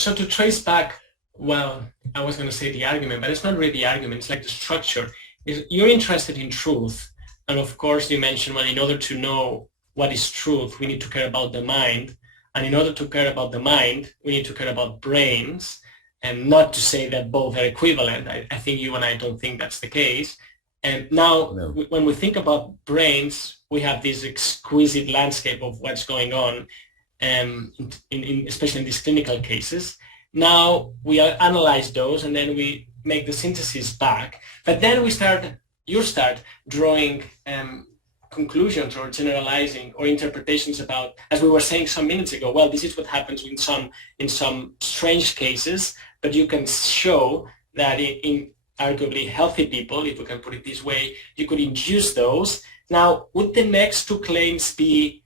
So to trace back, well, I was going to say the argument, but it's not really the argument. It's like the structure. Is you're interested in truth, and of course you mentioned, well, in order to know what is truth, we need to care about the mind, and in order to care about the mind, we need to care about brains, and not to say that both are equivalent. I think you and I don't think that's the case. And now, No. when we think about brains, we have this exquisite landscape of what's going on, especially in these clinical cases. Now we analyze those and then we make the synthesis back. But then you start drawing conclusions or generalizing or interpretations about, as we were saying some minutes ago, well, this is what happens in some strange cases, but you can show that in arguably healthy people, if we can put it this way, you could induce those. Now, would the next two claims be,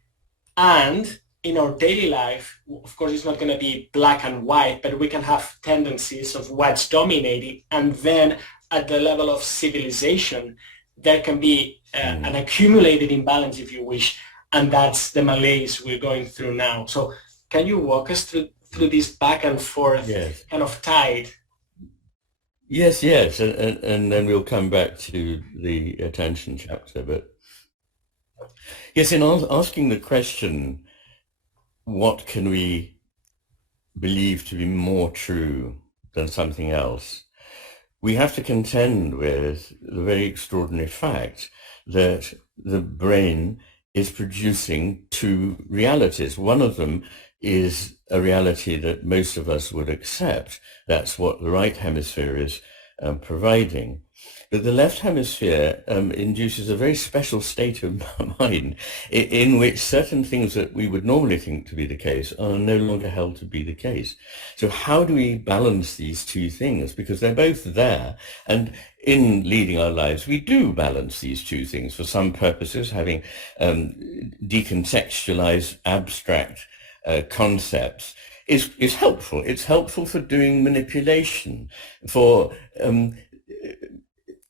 and in our daily life, of course, it's not going to be black and white, but we can have tendencies of what's dominating. And then at the level of civilization, there can be an accumulated imbalance, if you wish, and that's the malaise we're going through now. So can you walk us through this back and forth kind of tide? Yes, and then we'll come back to the attention chapter. But yes, in asking the question, what can we believe to be more true than something else, we have to contend with the very extraordinary fact that the brain is producing two realities. One of them is a reality that most of us would accept. That's what the right hemisphere is providing. But the left hemisphere induces a very special state of mind in which certain things that we would normally think to be the case are no longer held to be the case. So how do we balance these two things? Because they're both there. And in leading our lives, we do balance these two things for some purposes, having decontextualized abstract concepts is helpful. It's helpful for doing manipulation, for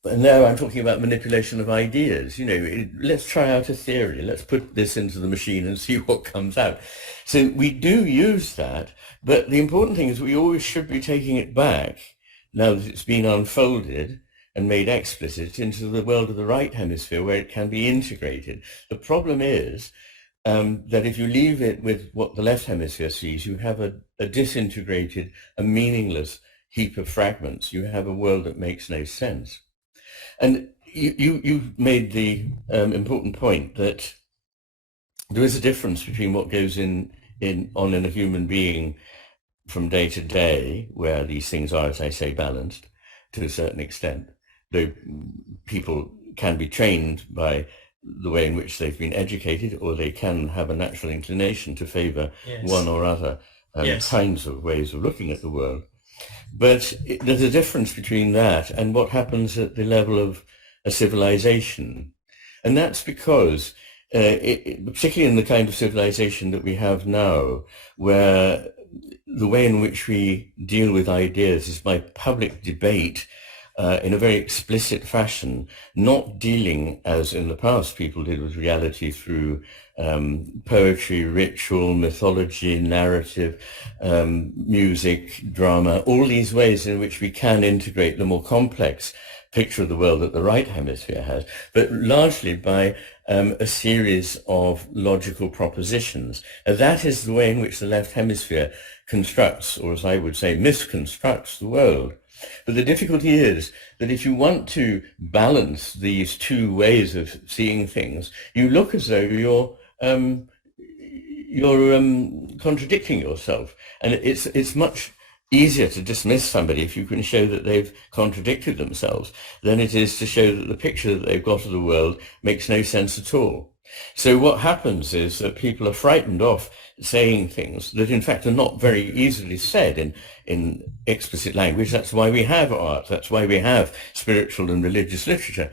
and now I'm talking about manipulation of ideas. Let's try out a theory. Let's put this into the machine and see what comes out. So we do use that, but the important thing is we always should be taking it back, now that it's been unfolded and made explicit, into the world of the right hemisphere where it can be integrated. The problem is that if you leave it with what the left hemisphere sees, you have a disintegrated, a meaningless heap of fragments. You have a world that makes no sense. And you made the important point that there is a difference between what goes on in a human being from day to day, where these things are, as I say, balanced to a certain extent, though people can be trained by the way in which they've been educated, or they can have a natural inclination to favor one or other kinds of ways of looking at the world. But there's a difference between that and what happens at the level of a civilization. And that's because, particularly in the kind of civilization that we have now, where the way in which we deal with ideas is by public debate in a very explicit fashion, not dealing, as in the past people did, with reality through poetry, ritual, mythology, narrative, music, drama, all these ways in which we can integrate the more complex picture of the world that the right hemisphere has, but largely by a series of logical propositions. And that is the way in which the left hemisphere constructs, or as I would say, misconstructs the world. But the difficulty is that if you want to balance these two ways of seeing things, you look as though you're contradicting yourself. And it's much easier to dismiss somebody if you can show that they've contradicted themselves than it is to show that the picture that they've got of the world makes no sense at all. So what happens is that people are frightened off saying things that in fact are not very easily said in explicit language. That's why we have art. That's why we have spiritual and religious literature.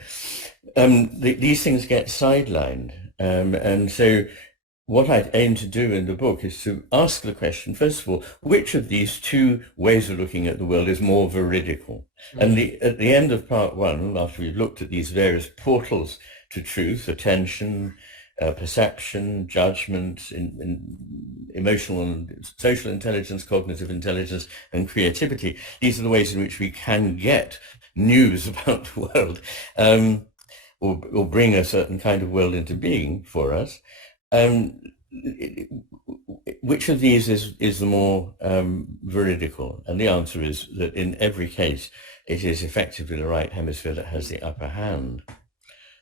These things get sidelined. And so what I aim to do in the book is to ask the question, first of all, which of these two ways of looking at the world is more veridical? And at the end of part one, after we've looked at these various portals to truth, attention, perception, judgment, emotional and social intelligence, cognitive intelligence, and creativity. These are the ways in which we can get news about the world, or bring a certain kind of world into being for us. Which of these is the more veridical? And the answer is that in every case, it is effectively the right hemisphere that has the upper hand.